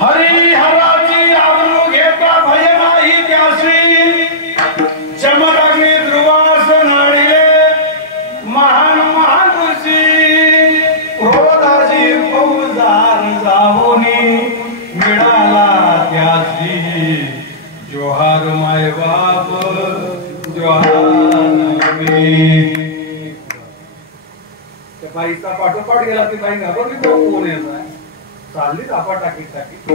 हरिहराची आवरू घेता भय नाही त्याशी जमदग्नी ध्रुवास नाडिले महान महान ऋषी क्रोधाची फौजदार जाऊनी मिळाला त्याची जोहार माय बाप जोहार त्या बाईचा पाठोपाठ गेला ती बाई घाबरली कोण येत आहे चालली धापा टाकीत टाकीत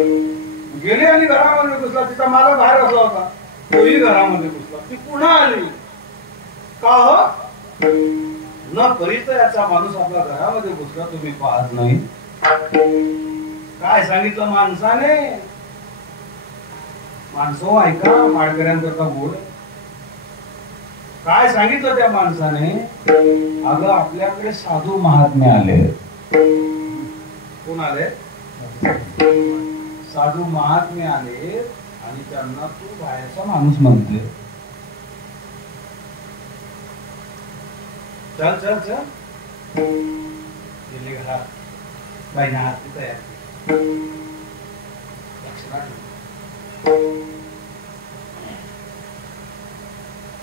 गेली आणि घरामध्ये घुसला तिचा माझा बाहेर असला होता तोही घरामध्ये घुसला ती पुन्हा आली का हो न परिचयाचा माणूस आपल्या घरामध्ये घुसला तुम्ही पाहत नाही काय सांगितलं माणसाने माणसो ऐका माळकऱ्यांकरता बोल काय सांगितलं त्या माणसाने अगं आपल्याकडे साधू महात्मे आले कोण आले साधू महात्मे आले आणि त्यांना तू बाहेरचा माणूस म्हणते चल चल चल गेले घरात बाईने हात तयार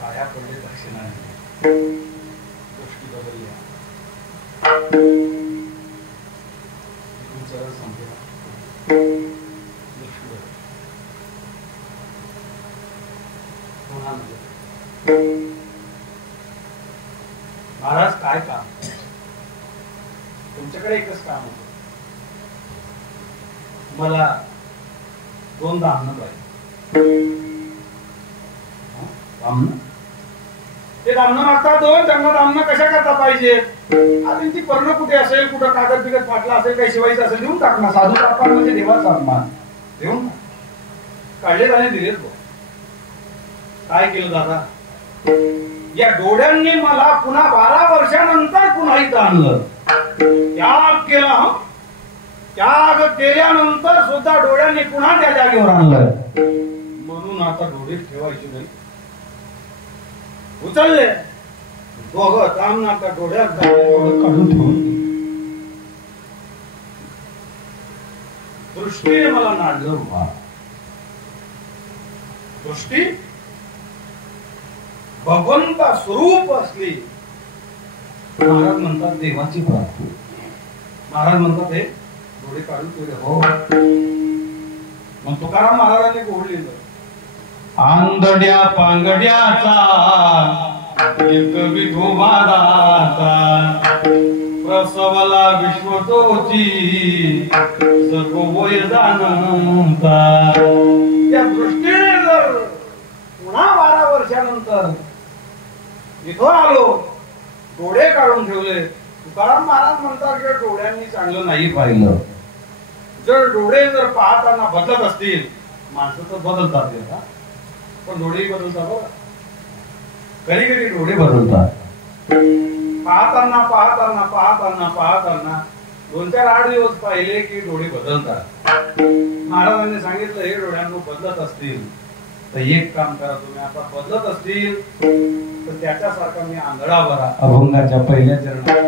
पाया पडले दक्षिणाने गोष्टी बदलल्या सरळ संपला महाराज काय काम तुमच्याकडे एकच काम होत मला 2 दामन पाहिजे ते दामन मागता 2 त्यांना दामन कशा करता पाहिजे त्यांची पर्ण कुठे असेल कुठं कागद बिगत फाटला असेल काही शिवायचं असेल देऊन टाकणार साधू अपमान म्हणजे देवाचा अपमान देऊन काढले आणि दिलेत काय केलं दादा या डोळ्यांनी मला पुन्हा 12 वर्षानंतर पुन्हा इथं आणलं त्याग केला त्याग केल्यानंतर सुद्धा डोळ्यांनी पुन्हा त्या जागेवर आणलं म्हणून आता डोळे ठेवायचे नाही उचलले दोघं काम आता डोळ्यात काढून ठेवून दृष्टीने मला नाडलं उभा दृष्टी भगवंता स्वरूप असली महाराज म्हणतात देवाची प्रार्थना महाराज म्हणतात हे डोळे काढून ठेवले हो मग तुकाराम महाराजांनी कोण लिहिलं आंधड्या पांगड्याचा एक विठोबादाचा प्रसवला विश्वतोची सर्व वय जाणता त्या दृष्टीने जर पुन्हा 12 वर्षानंतर इथं आलो डोळे काढून ठेवले तुकाराम महाराज म्हणतात की डोळ्यांनी चांगलं नाही पाहिलं जर डोळे जर पाहताना बदलत असतील माणसं तर बदलतात का पण डोळेही बदलतात बघा कधी कधी डोळे बदलतात पाहताना पाहताना पाहताना पाहताना 2-4 8 दिवस पाहिले की डोळे बदलतात महाराजांनी सांगितलं हे डोळ्यांना बदलत असतील तर एक काम करा तुम्ही आता बदलत असतील तर त्याच्यासारखा मी आंधळा बरा अभंगाच्या पहिल्या चरणात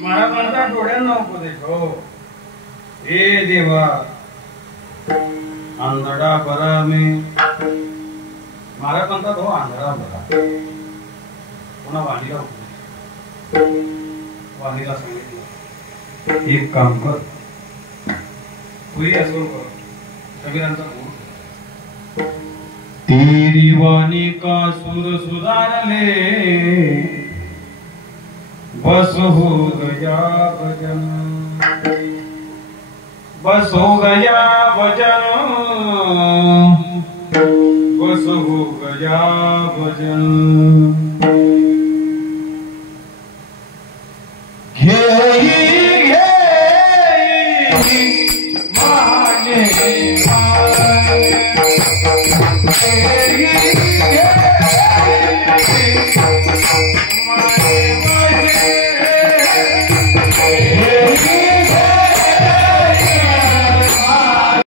महाराजांचा डोळ्यांना उपदेश हो. हे देवा आंधळा बरा मी. महाराज म्हणतात हो आंधळा बरा. पुन्हा वाणीला उपदेश. वाणीला सांगितलं एक काम कर तुही असो कर. कबीरांचा गुण तेरी वाणी का सुर सुधारले बस हो गया भजन. बस हो गया भजन. बस हो गया भजन.